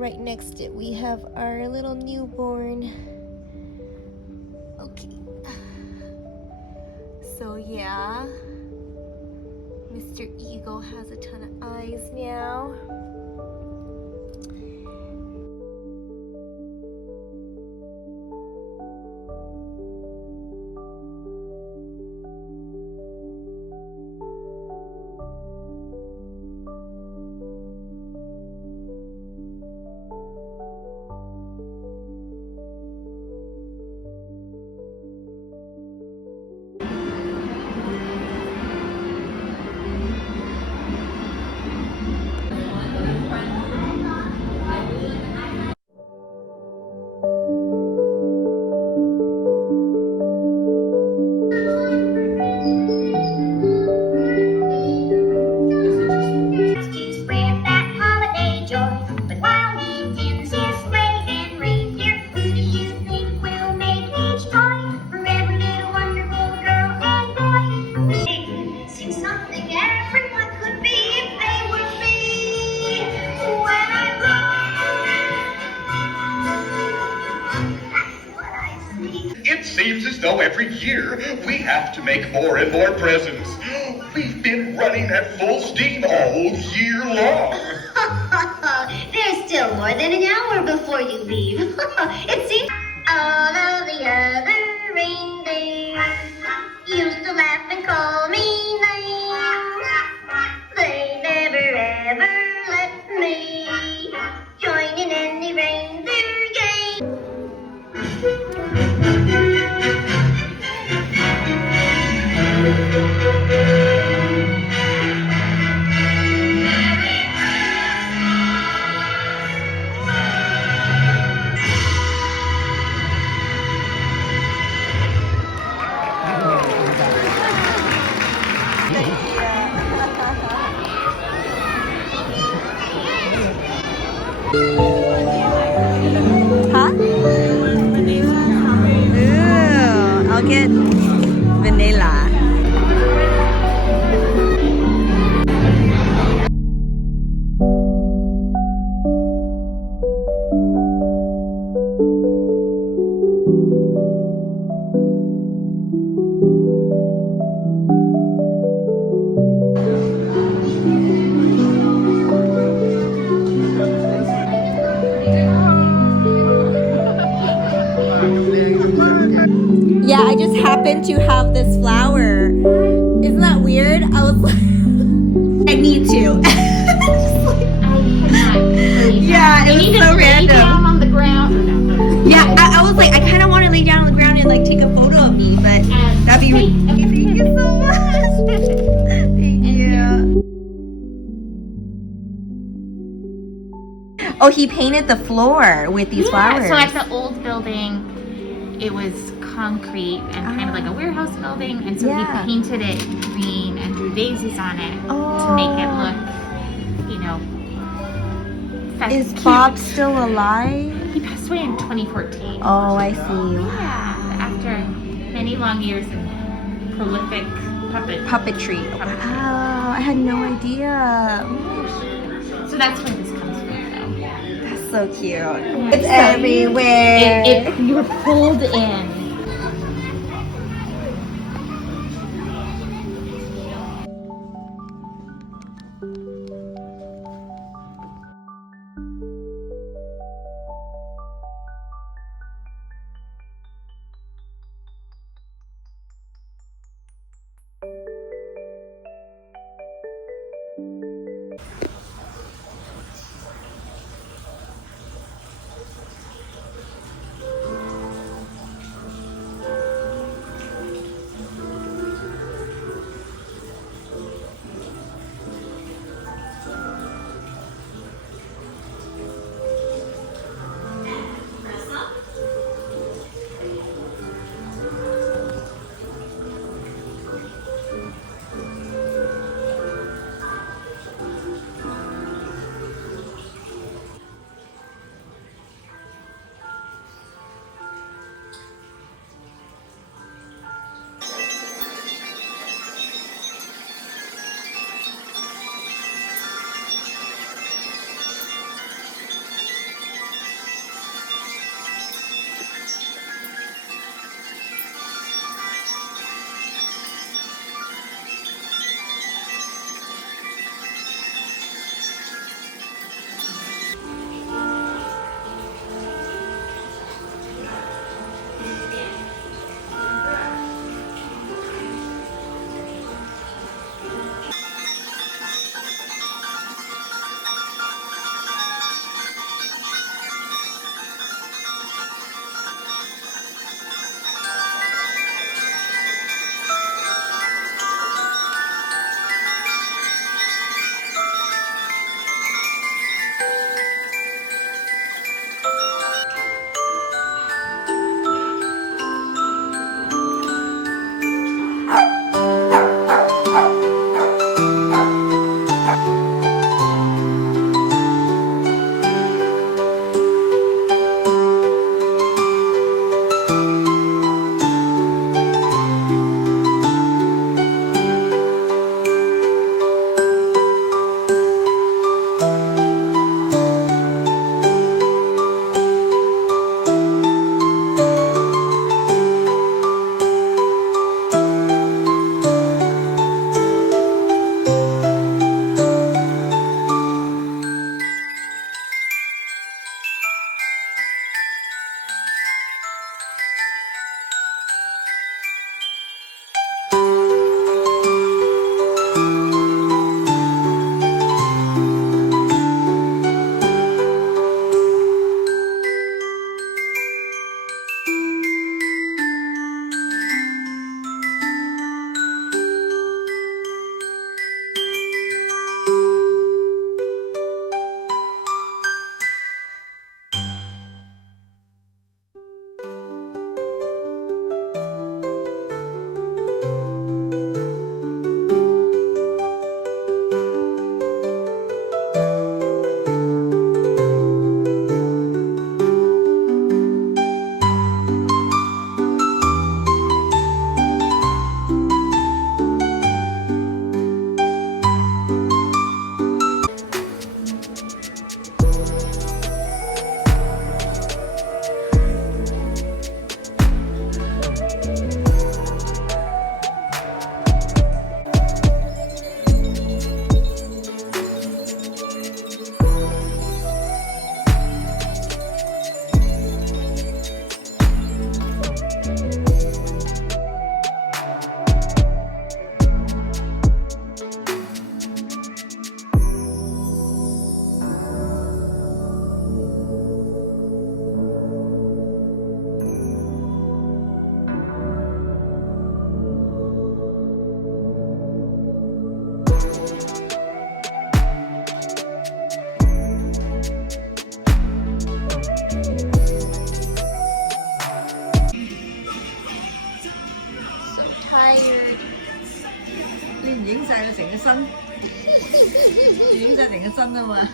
right next to it we have our little newborn. Okay. So yeah, Mr. Eagle has a ton of eyes now. It seems as though every year we have to make more and more presents. We've been running at full steam all year long. There's still more than an hour before you leave. It seems all of the other reindeer used to laugh and call me names. They never ever let me join in any reindeer game. Huh? Ooh, I'll get vanilla. Yeah, I just happened to have this flower. Isn't that weird? I was like, I need to. Yeah, it was so random. Down on the ground. Or no. Yeah, I was like, I kind of want to lay down on the ground and like take a photo of me, but that'd be. Thank you so much. Thank you. Oh, he painted the floor with these flowers. So at the old building, it was concrete and kind of like a warehouse building, and so he painted it green and drew daisies on it to make it look, you know, festive. Is Bob still alive? He passed away in 2014. Oh, I see. Yeah, after many long years of prolific Puppetry. Wow, I had no idea. So that's where this comes from, though. That's so cute. It's everywhere. You were pulled in. 真，影就成個真啊嘛。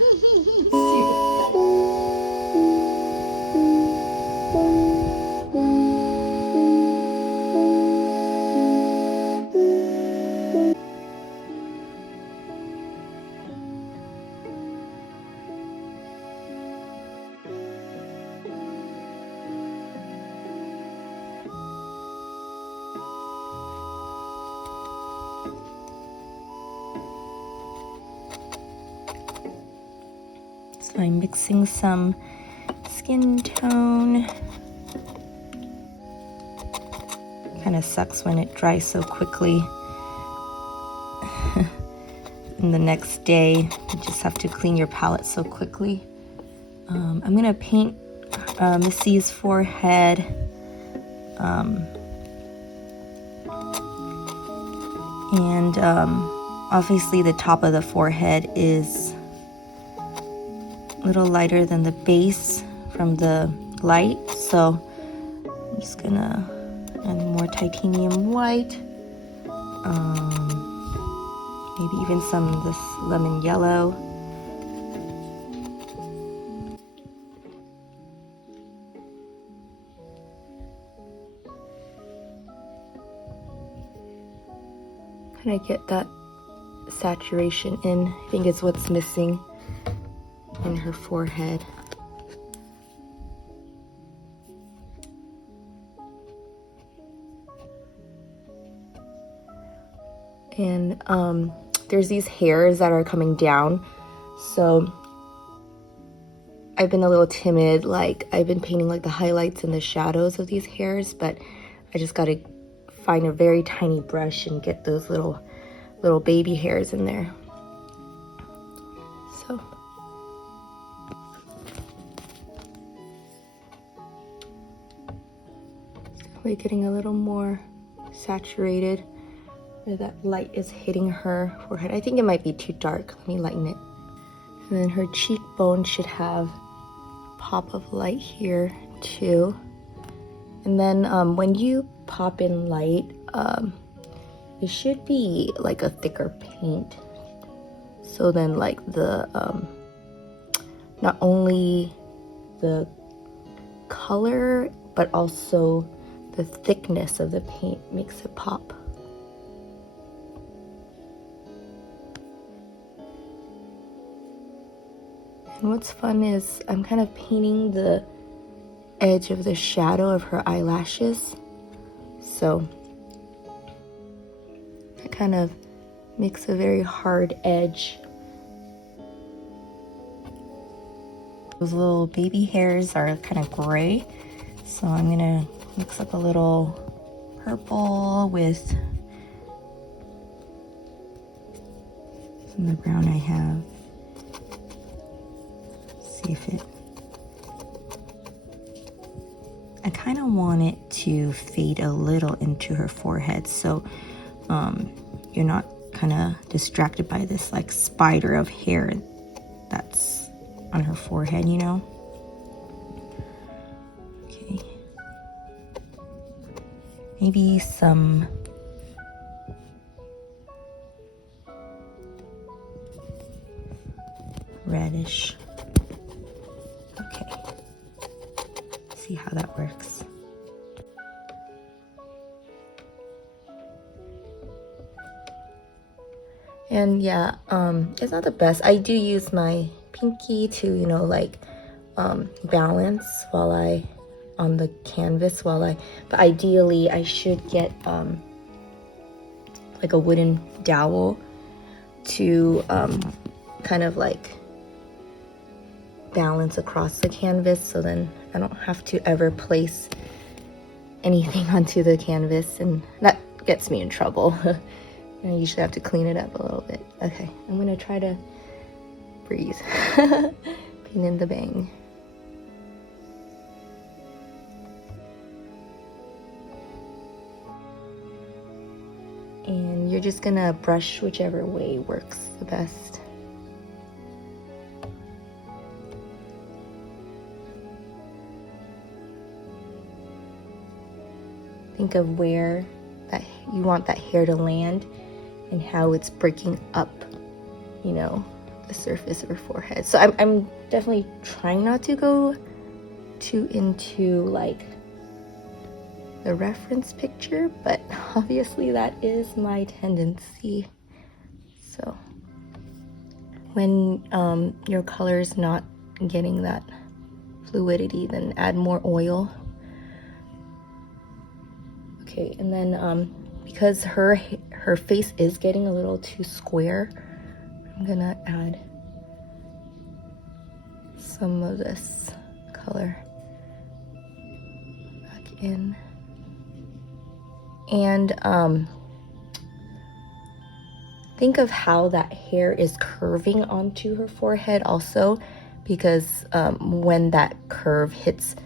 So I'm mixing some skin tone. Kind of sucks when it dries so quickly. And the next day, you just have to clean your palette so quickly. I'm gonna paint Missy's forehead. And obviously the top of the forehead is a little lighter than the base from the light, so I'm just gonna add more titanium white, maybe even some of this lemon yellow. Kind of get that saturation in. I think it's what's missing in her forehead. And there's these hairs that are coming down, so I've been a little timid. Like, I've been painting like the highlights and the shadows of these hairs, but I just gotta find a very tiny brush and get those little baby hairs in there. So we're getting a little more saturated where that light is hitting her forehead. I think it might be too dark. Let me lighten it. And then her cheekbone should have a pop of light here too. And then when you pop in light, it should be like a thicker paint. So then like the, not only the color, but also the thickness of the paint makes it pop. And what's fun is I'm kind of painting the edge of the shadow of her eyelashes. So that kind of makes a very hard edge. Those little baby hairs are kind of gray, so I'm gonna mix up a little purple with some of the brown I have. See if it, I kind of want it to fade a little into her forehead, so you're not kind of distracted by this like spider of hair that's on her forehead, you know? Okay. Maybe some reddish. Okay. See how that works. And yeah, it's not the best. I do use my pinky to, you know, like balance while on the canvas but ideally I should get like a wooden dowel to kind of like balance across the canvas, so then I don't have to ever place anything onto the canvas, and that gets me in trouble. I usually have to clean it up a little bit. Okay, I'm gonna try to breathe. Pain in the bang. And you're just gonna brush whichever way works the best. Think of where that you want that hair to land, and how it's breaking up, you know, the surface of her forehead. So I'm definitely trying not to go too into like the reference picture, but obviously that is my tendency. So when your color is not getting that fluidity, then add more oil. Okay, and then because her face is getting a little too square, I'm gonna add some of this color back in. And think of how that hair is curving onto her forehead also, because when that curve hits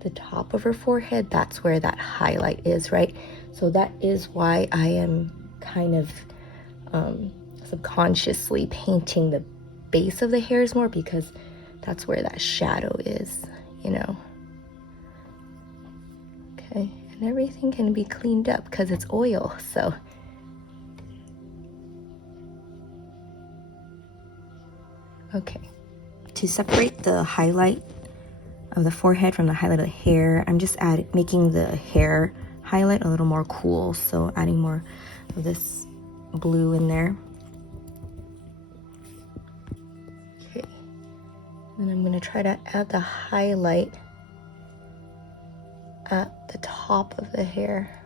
the top of her forehead, that's where that highlight is, right? So that is why I am kind of subconsciously painting the base of the hairs more, because that's where that shadow is, you know. Okay, and everything can be cleaned up because it's oil, so. Okay, to separate the highlight of the forehead from the highlight of the hair, I'm just making the hair highlight a little more cool, so adding more of this blue in there. Okay, and I'm gonna try to add the highlight at the top of the hair.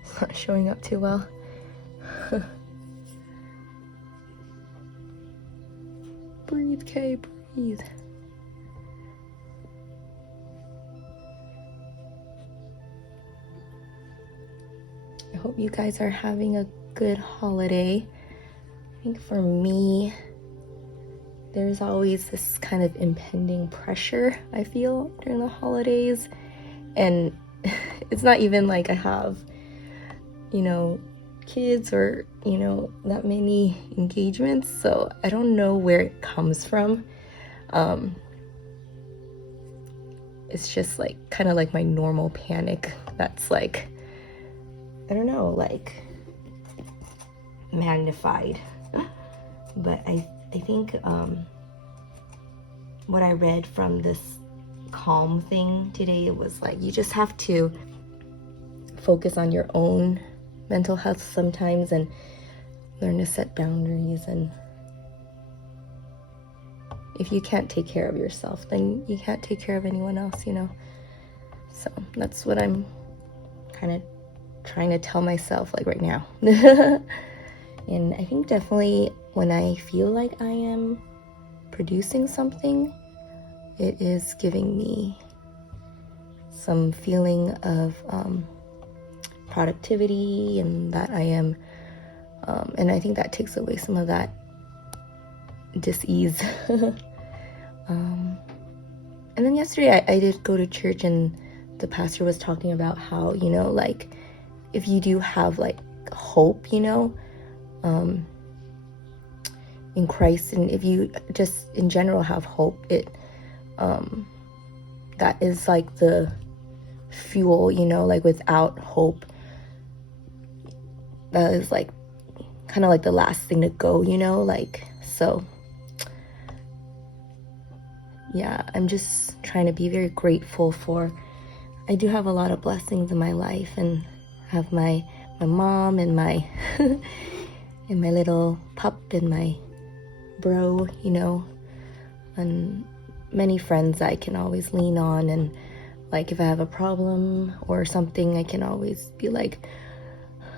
It's not showing up too well. Breathe, Kay, breathe. I hope you guys are having a good holiday. I think for me, there's always this kind of impending pressure I feel during the holidays. And it's not even like I have, you know, kids or, you know, that many engagements, so I don't know where it comes from. It's just like kind of like my normal panic that's like, I don't know, like magnified. But I think what I read from this calm thing today, it was like you just have to focus on your own mental health sometimes and learn to set boundaries. And if you can't take care of yourself, then you can't take care of anyone else, you know. So that's what I'm kind of trying to tell myself like right now. And I think definitely when I feel like I am producing something, it is giving me some feeling of productivity, and that I am, and I think that takes away some of that dis-ease. And then yesterday I did go to church, and the pastor was talking about how, you know, like if you do have like hope, you know, in Christ, and if you just in general have hope, it that is like the fuel, you know. Like without hope, that is like kind of like the last thing to go, you know. Like, so yeah, I'm just trying to be very grateful for, I do have a lot of blessings in my life, and have my mom and my and my little pup and my bro, you know, and many friends I can always lean on. And like if I have a problem or something, I can always be like,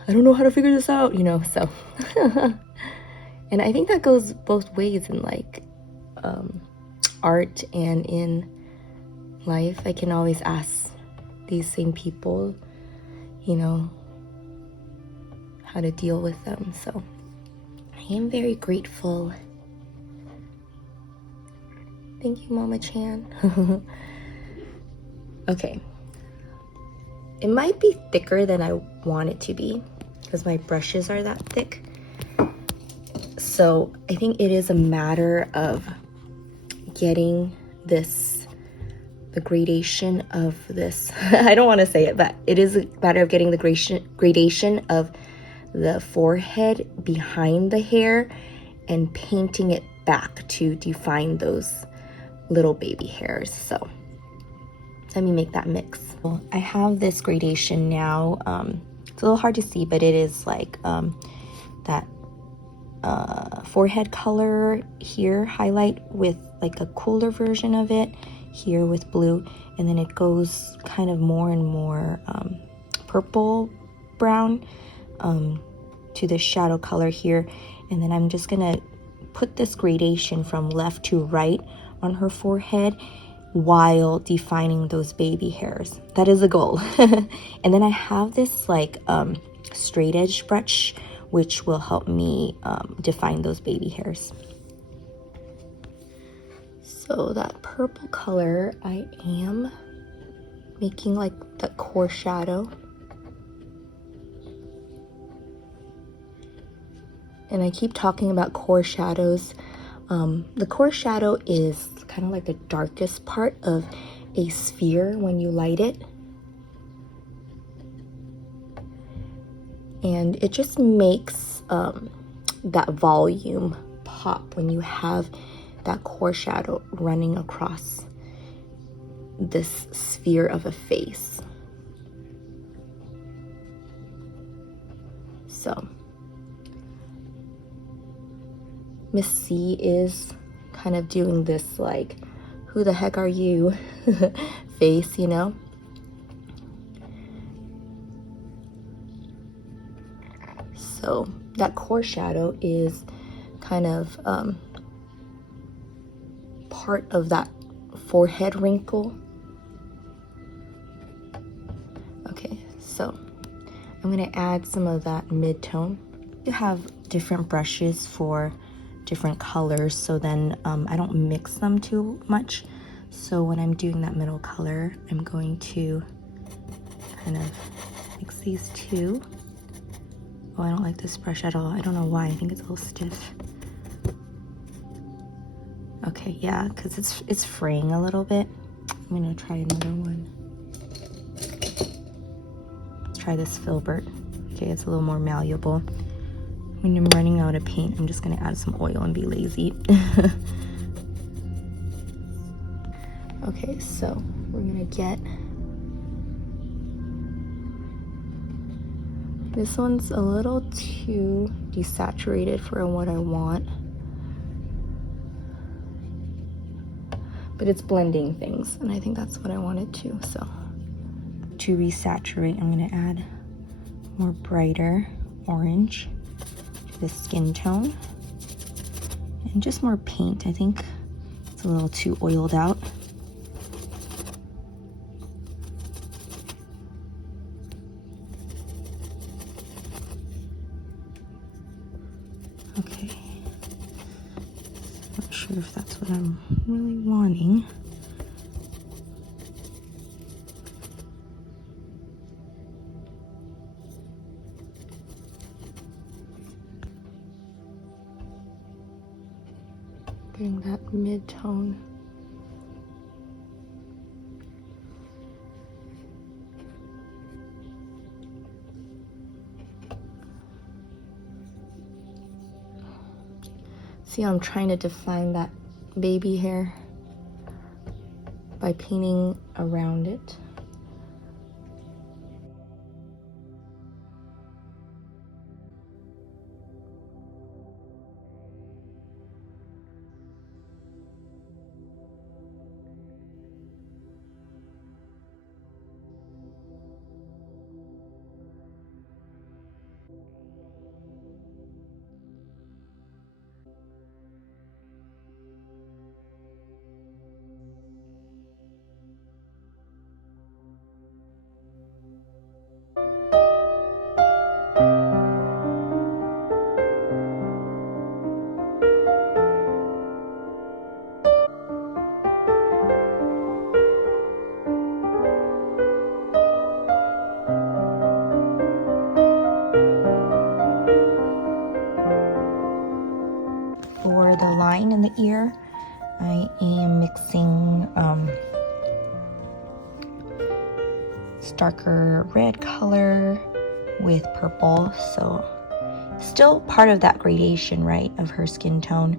I don't know how to figure this out, you know. So and I think that goes both ways in like art and in life. I can always ask these same people, you know, how to deal with them. So I am very grateful. Thank you, Mama Chan. Okay. It might be thicker than I want it to be because my brushes are that thick. So I think it is a matter of getting the gradation of this. I don't want to say it, but it is a matter of getting the gradation of the forehead behind the hair and painting it back to define those little baby hairs. So let me make that mix. I have this gradation now. It's a little hard to see, but it is like that forehead color here, highlight with like a cooler version of it here with blue, and then it goes kind of more and more purple brown to the shadow color here. And then I'm just gonna put this gradation from left to right on her forehead while defining those baby hairs. That is a goal. And then I have this like straight edge brush which will help me define those baby hairs. So that purple color, I am making like that core shadow. And I keep talking about core shadows. The core shadow is kind of like the darkest part of a sphere when you light it. And it just makes that volume pop when you have that core shadow running across this sphere of a face. So Miss C is kind of doing this like, who the heck are you face, you know? So that core shadow is kind of part of that forehead wrinkle. Okay, so I'm gonna add some of that mid-tone. You have different brushes for different colors, so then I don't mix them too much. So when I'm doing that middle color, I'm going to kind of mix these two. Oh, I don't like this brush at all. I don't know why. I think it's a little stiff. Okay, yeah, because it's fraying a little bit. I'm gonna try another one. Let's try this filbert. Okay, it's a little more malleable. When I'm running out of paint, I'm just gonna add some oil and be lazy. Okay, so we're gonna get, this one's a little too desaturated for what I want, but it's blending things, and I think that's what I wanted to. So to resaturate, I'm gonna add more brighter orange to the skin tone, and just more paint. I think it's a little too oiled out. Okay, not sure if that's what I'm really wanting. Getting that mid-tone. See how I'm trying to define that baby hair by painting around it. For the line in the ear, I am mixing darker red color with purple, so still part of that gradation, right, of her skin tone.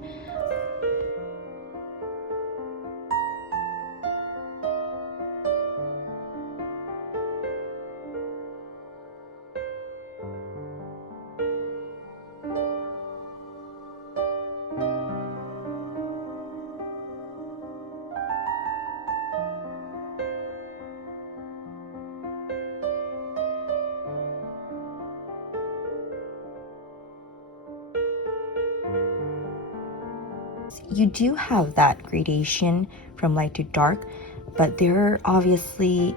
You do have that gradation from light to dark, but there obviously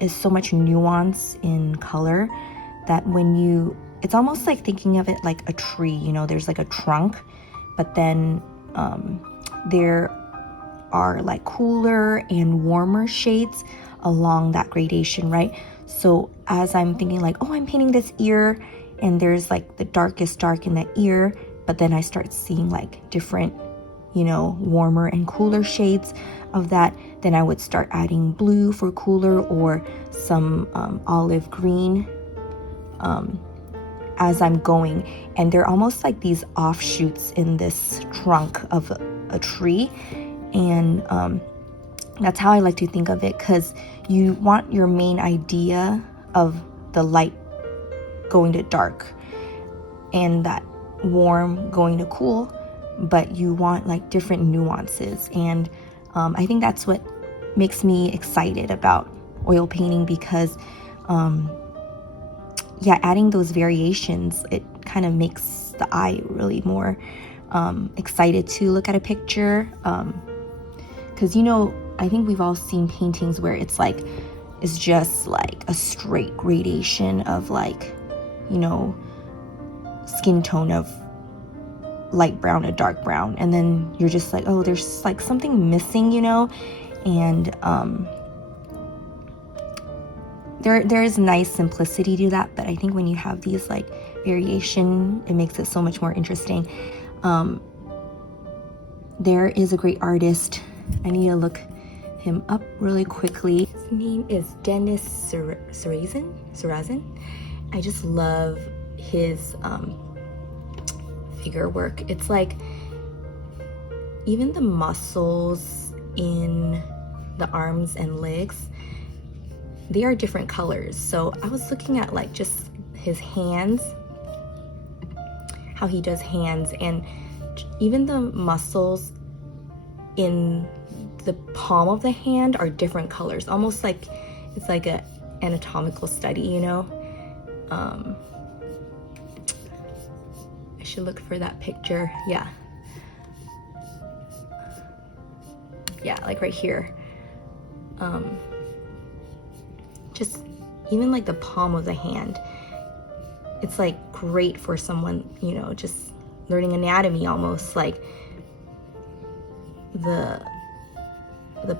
is so much nuance in color that when you, it's almost like thinking of it like a tree, you know, there's like a trunk, but then there are like cooler and warmer shades along that gradation, right? So as I'm thinking like, oh, I'm painting this ear, and there's like the darkest dark in the ear, but then I start seeing like different, you know, warmer and cooler shades of that. Then I would start adding blue for cooler, or some olive green as I'm going. And they're almost like these offshoots in this trunk of a tree. And that's how I like to think of it, because you want your main idea of the light going to dark and that warm going to cool, but you want like different nuances. And I think that's what makes me excited about oil painting, because yeah, adding those variations, it kind of makes the eye really more excited to look at a picture. Because, you know, I think we've all seen paintings where it's just like a straight gradation of like, you know, skin tone of light brown to dark brown, and then you're just like, oh, there's like something missing, you know. And there is nice simplicity to that, but I think when you have these like variation, it makes it so much more interesting. There is a great artist, I need to look him up really quickly. His name is Dennis Sarazin. I just love his figure work. It's like even the muscles in the arms and legs, they are different colors. So I was looking at like just his hands, how he does hands, and even the muscles in the palm of the hand are different colors, almost like it's like a anatomical study, you know. I should look for that picture. Yeah, like right here. Just even like the palm of the hand, it's like great for someone, you know, just learning anatomy, almost like the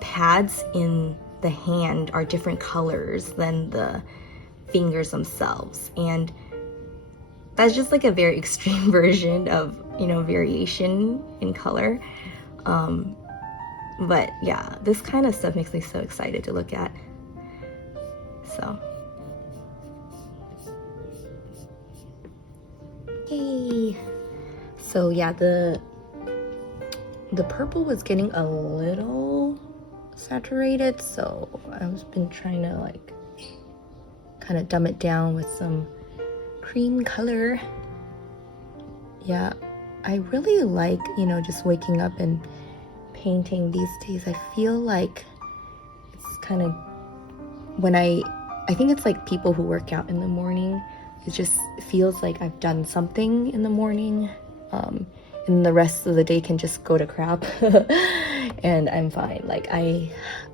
pads in the hand are different colors than the fingers themselves. And that's just like a very extreme version of, you know, variation in color. But yeah, this kind of stuff makes me so excited to look at. So, yay. So yeah, the purple was getting a little saturated, so I've been trying to like kind of dumb it down with some cream color. Yeah, I really like, you know, just waking up and painting these days. I feel like it's kind of, when I think it's like people who work out in the morning, it just feels like I've done something in the morning, and the rest of the day can just go to crap. And I'm fine. Like, I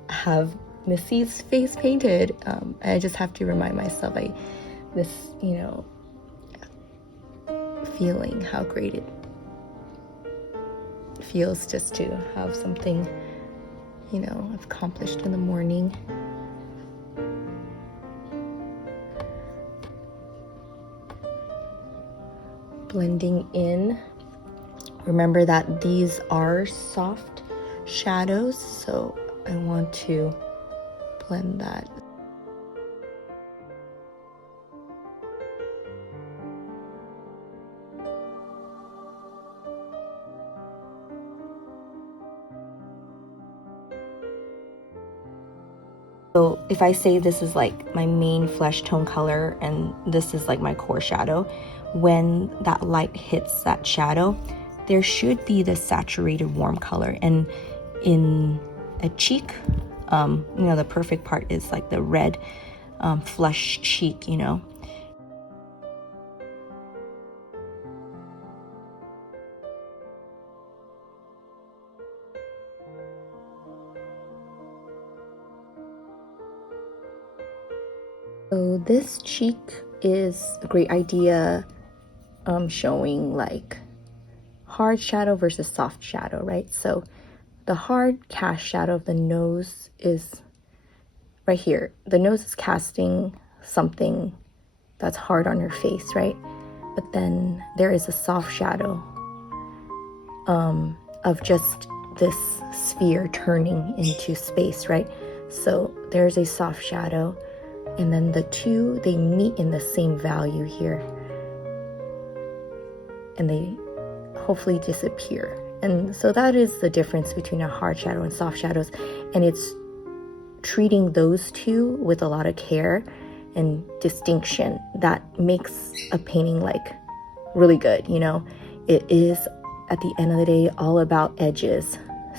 have Missy's face painted. I just have to remind myself, this, you know, feeling how great it feels just to have something, you know, accomplished in the morning. Blending in. Remember that these are soft shadows, so I want to blend that. So if I say this is like my main flesh tone color and this is like my core shadow, when that light hits that shadow, there should be this saturated warm color. And in a cheek, you know, the perfect part is like the red flush cheek, you know. So this cheek is a great idea, showing like hard shadow versus soft shadow, right? So the hard cast shadow of the nose is right here. The nose is casting something that's hard on your face, right? But then there is a soft shadow of just this sphere turning into space, right? So there's a soft shadow, and then the two, they meet in the same value here, and they hopefully disappear. And so that is the difference between a hard shadow and soft shadows, and it's treating those two with a lot of care and distinction that makes a painting like really good, you know. It is at the end of the day all about edges,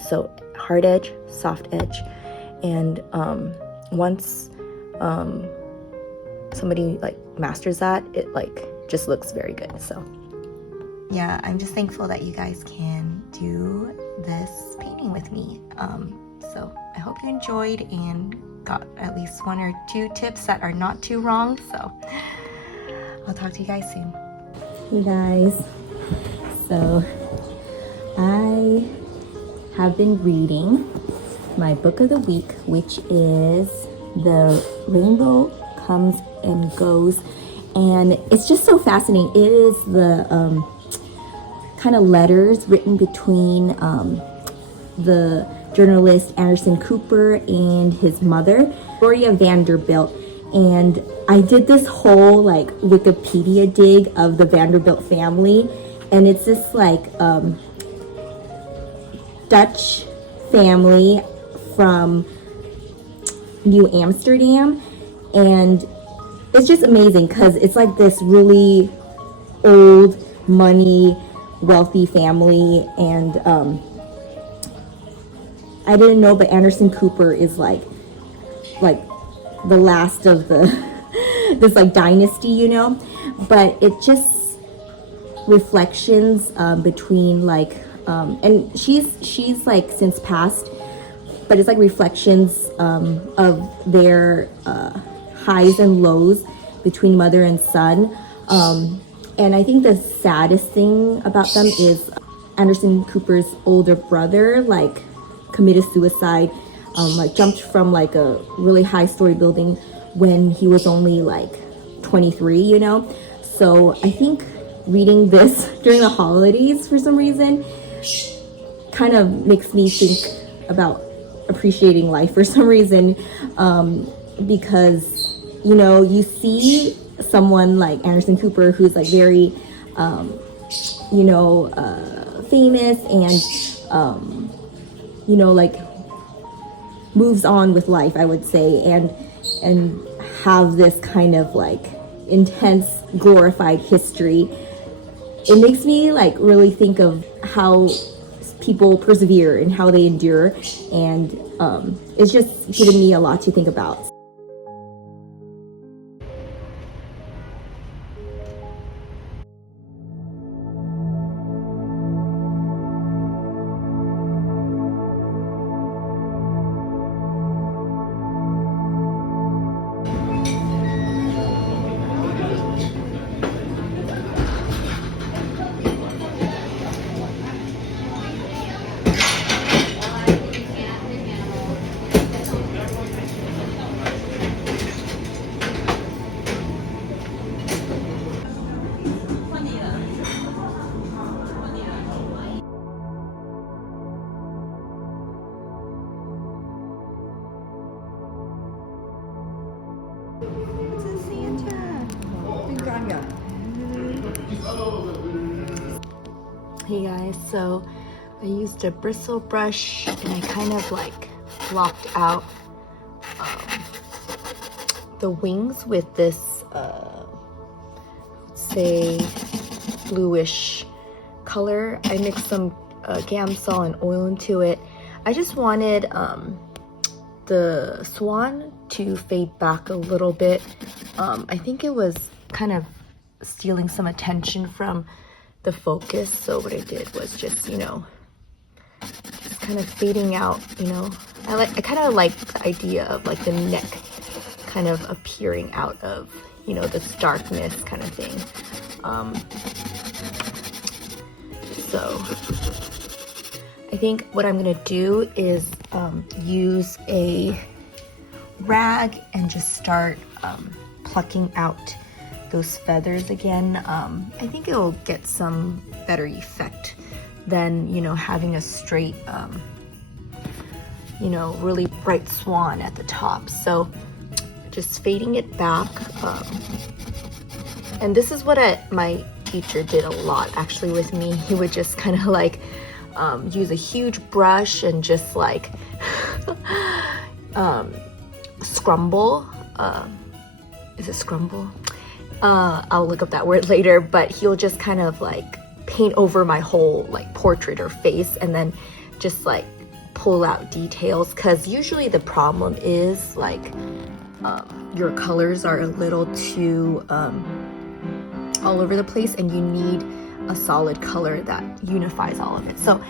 so hard edge, soft edge, and once somebody like masters that, it like just looks very good. So yeah, I'm just thankful that you guys can do this painting with me. So I hope you enjoyed and got at least 1 or 2 tips that are not too wrong. So I'll talk to you guys soon. Hey guys, so I have been reading my book of the week, which is The Rainbow Comes and Goes, and it's just so fascinating. It is the kind of letters written between the journalist Anderson Cooper and his mother, Gloria Vanderbilt. And I did this whole like Wikipedia dig of the Vanderbilt family, and it's this like Dutch family from New Amsterdam, and it's just amazing because it's like this really old money wealthy family. And I didn't know, but Anderson Cooper is like the last of the this like dynasty, you know. But it just reflections between like and she's like since passed, but it's like reflections of their highs and lows between mother and son. And I think the saddest thing about them is Anderson Cooper's older brother like committed suicide, like jumped from like a really high story building when he was only like 23, you know. So I think reading this during the holidays for some reason kind of makes me think about appreciating life for some reason, because you know, you see someone like Anderson Cooper who's like very you know, famous and you know, like moves on with life, I would say, and have this kind of like intense glorified history. It makes me like really think of how people persevere and how they endure, and it's just given me a lot to think about. Hey guys, so I used a bristle brush and I kind of like blocked out the wings with this, let's say, bluish color. I mixed some Gamsol and oil into it. I just wanted the swan to fade back a little bit. I think it was kind of stealing some attention from the focus, so what I did was just, you know, just kind of fading out, you know. I kind of like the idea of like the neck kind of appearing out of, you know, this darkness kind of thing. So I think what I'm gonna do is use a rag and just start plucking out those feathers again. I think it'll get some better effect than, you know, having a straight, you know, really bright swan at the top. So just fading it back. And this is what my teacher did a lot actually with me. He would just kind of like use a huge brush and just like scrumble. Is it scrumble? I'll look up that word later, but he'll just kind of like paint over my whole like portrait or face and then just like pull out details, because usually the problem is like your colors are a little too all over the place and you need a solid color that unifies all of it. So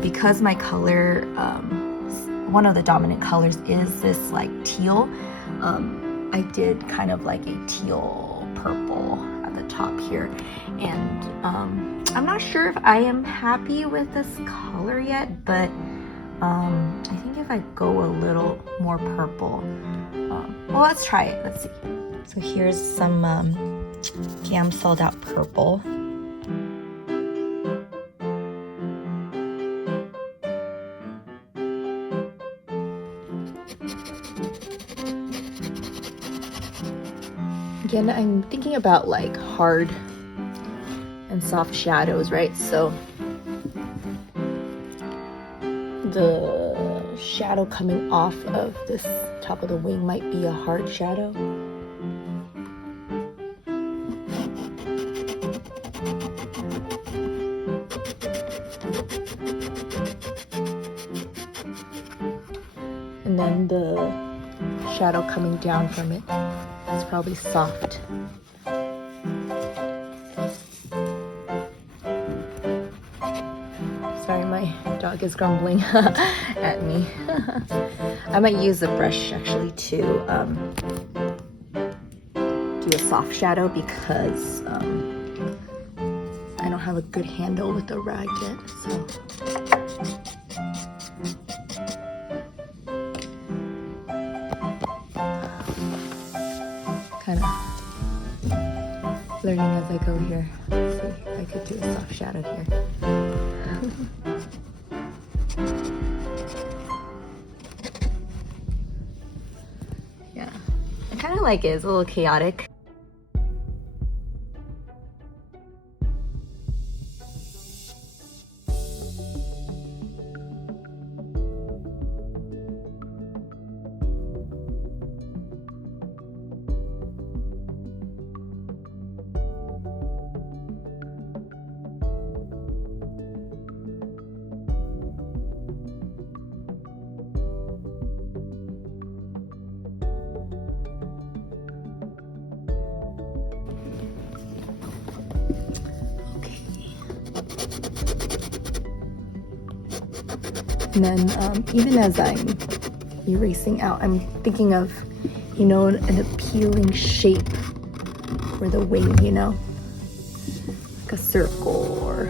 because my color, one of the dominant colors is this like teal, I did kind of like a teal purple at the top here, and I'm not sure if I am happy with this color yet, but I think if I go a little more purple, well, let's try it. Let's see. So here's some Gamsoled out purple. Again, I'm thinking about like hard and soft shadows, right? So the shadow coming off of this top of the wing might be a hard shadow. And then the shadow coming down from it is probably soft. Sorry, my dog is grumbling at me. I might use a brush actually to do a soft shadow because I don't have a good handle with the rag yet, so. Kind of learning as I go here. Let's see if I could do a soft shadow here. Yeah, I kind of like it. It's a little chaotic. And then even as I'm erasing out, I'm thinking of, you know, an appealing shape for the wing, you know, like a circle or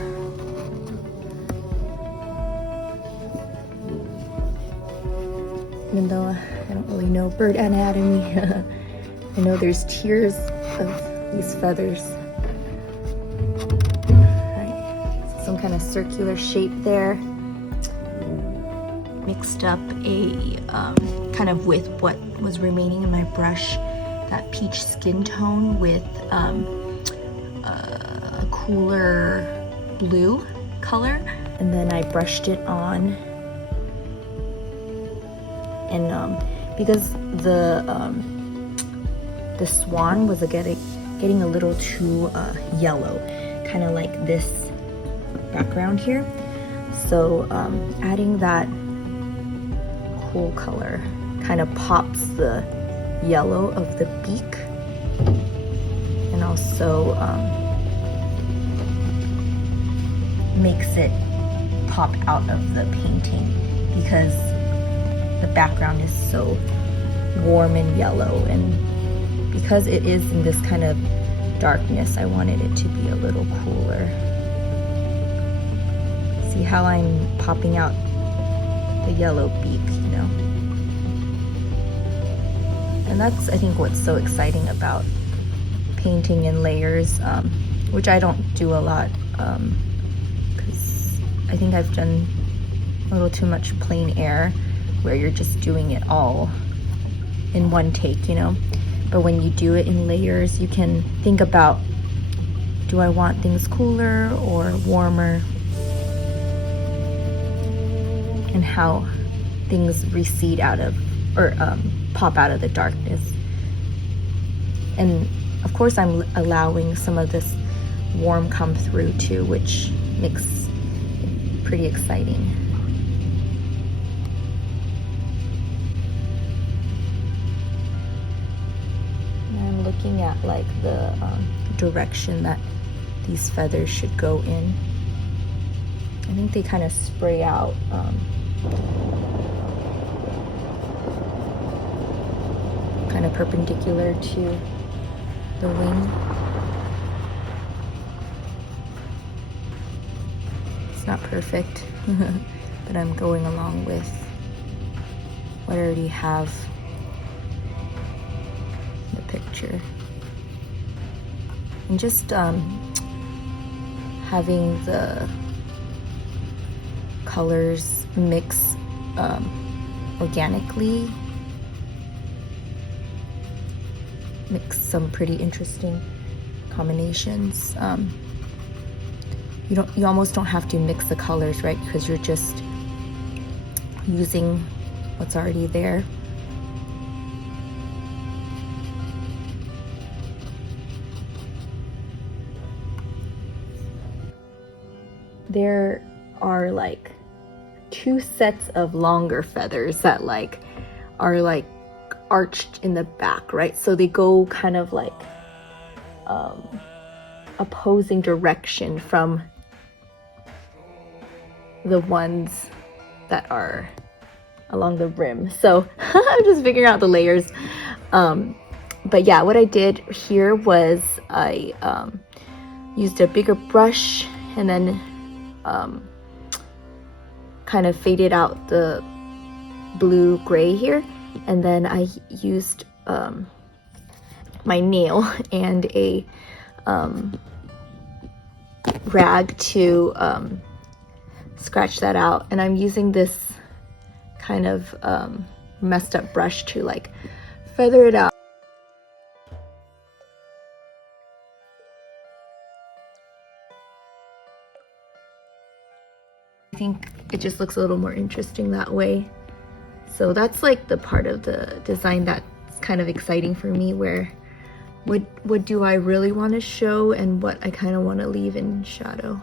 even though I don't really know bird anatomy, I know there's tiers of these feathers. Right, so some kind of circular shape there. Mixed up a kind of with what was remaining in my brush, that peach skin tone with a cooler blue color, and then I brushed it on. And because the swan was getting a little too yellow, kind of like this background here. So adding that cool color kind of pops the yellow of the beak, and also makes it pop out of the painting because the background is so warm and yellow, and because it is in this kind of darkness, I wanted it to be a little cooler. See how I'm popping out the yellow beak, you know? And that's, I think, what's so exciting about painting in layers, which I don't do a lot, because I think I've done a little too much plein air, where you're just doing it all in one take, you know? But when you do it in layers, you can think about, do I want things cooler or warmer? And how things recede out of, or pop out of the darkness. And of course I'm allowing some of this warm come through too, which makes it pretty exciting. And I'm looking at like the direction that these feathers should go in. I think they kind of spray out kind of perpendicular to the wing. It's not perfect, but I'm going along with what I already have in the picture. And just having the colors mix organically makes some pretty interesting combinations. You almost don't have to mix the colors, right? Because you're just using what's already there. There are like 2 sets of longer feathers that like are like arched in the back, right? So they go kind of like opposing direction from the ones that are along the rim. So I'm just figuring out the layers. But yeah, what I did here was I used a bigger brush and then kind of faded out the blue gray here, and then I used my nail and a rag to scratch that out, and I'm using this kind of messed up brush to like feather it out. I think it just looks a little more interesting that way. So that's like the part of the design that's kind of exciting for me, where what do I really want to show and what I kind of want to leave in shadow.